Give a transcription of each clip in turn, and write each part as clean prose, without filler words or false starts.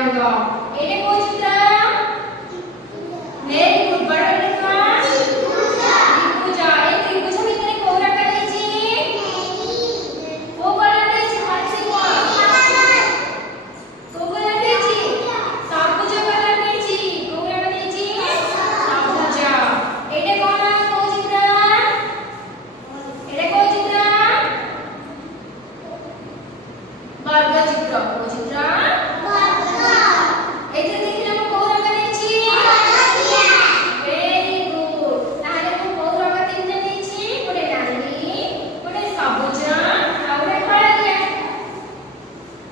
ରଙ୍ଗ ଏଇଟା କୋଉ ଚିତ୍ର ଭେରି ଗୁଡ୍ ବଡ ଲେଖା ତ୍ରିଭୁଜ ଏ ତ୍ରିଭୁଜ ଭିତରେ କୋଉ ରଙ୍ଗ ଦେଇଛି କୋଉ କଲର ଦେଇଛି ମତେ କୋଉ କଲର ଦେଇଛି ସବୁଜ କଲର ଦେଇଛି କୋଉ ରଙ୍ଗ ଦେଇଛି ସବୁଜ ଏଇଟା କଣ କୋଉ ଚିତ୍ର ଏଇଟା କୋଉ ଚିତ୍ର वर्ग चित्र को चित्र वर्ग एथे देखिले हम कोउ रंग देछि हलदिया वेरी गुड ताले को कोउ रंग तीन देछि गोटे नाली गोटे सबुज आ गोटे हलदिया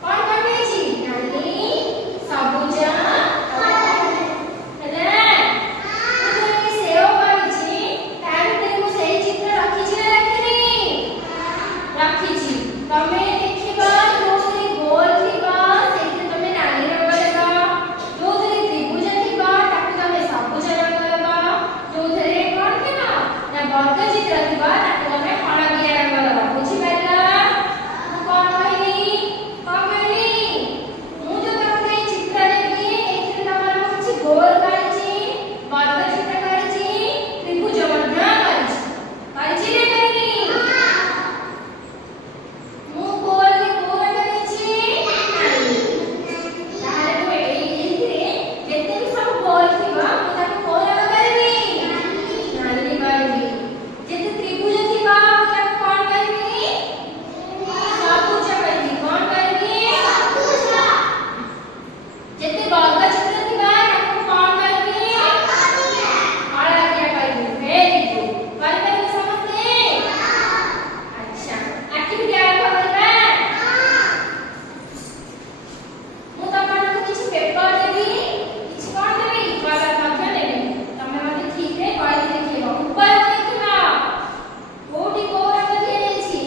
कोन कोन देछि नाली सबुज हेले हां सेव करछि ता भीतर को सेही चित्र रखिछि ना रखिनी रखिछि तमे देखिबा गोल थिबा सेहि तमे नाली रंग देबा जोथरे त्रिभुज थिबा ताकु तमे सबुज रंग देबा जोथरे कोन थिबा ना वर्ग चित्र थिबा ताकु तमे हलदिया रंग देबा बुझि पाइला मु कोन कहली मु जो तमके चित्र देबी एथिरे तमर कुछ गोल करछि वर्ग चित्र करछि त्रिभुज मध्य करछि रे करनी मु गोल के गोल करछि नाली तारे को एथिरे जेते भी सब गोल थिबा मु ताको कोन रंग करबी नाली करबी जेते त्रिभुज थिबा मु ताको कोन करबी सबुज करबी कोन करबी सबुज जेते वर्ग चित्र थिबा ताको कोन करबी हलदिया करबी वेरी गुड करबे समझते अच्छा एक्टिविटी आरंभ करबा मु तमनको किछ पेपर देबी किछ कोन देबी कलर मध्य देबी तमे मते ठीक रे कहि देखिबो ऊपर देखिबा कोठी को रंग दिए छी